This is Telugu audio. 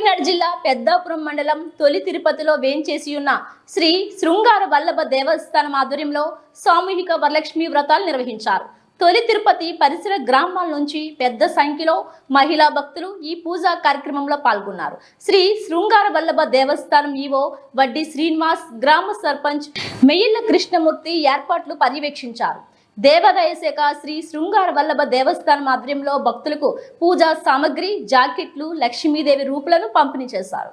కాకినాడ జిల్లా పెద్దాపురం మండలం తొలి తిరుపతిలో వేంచేసి ఉన్న శ్రీ శృంగార వల్లభ దేవస్థానం ఆధ్వర్యంలో సామూహిక వరలక్ష్మి వ్రతాలు నిర్వహించారు. తొలి తిరుపతి పరిసర గ్రామాల నుంచి పెద్ద సంఖ్యలో మహిళా భక్తులు ఈ పూజా కార్యక్రమంలో పాల్గొన్నారు. శ్రీ శృంగార వల్లభ దేవస్థానం ఈవో వడ్డీ శ్రీనివాస్ గ్రామ సర్పంచ్ మెయ్యల్ల కృష్ణమూర్తి ఏర్పాట్లు పర్యవేక్షించారు. దేవాదాయ శాఖ శ్రీ శృంగార వల్లభ దేవస్థానం ఆధ్వర్యంలో భక్తులకు పూజా సామగ్రి జాకెట్లు లక్ష్మీదేవి రూపులను పంపిణీ చేశారు.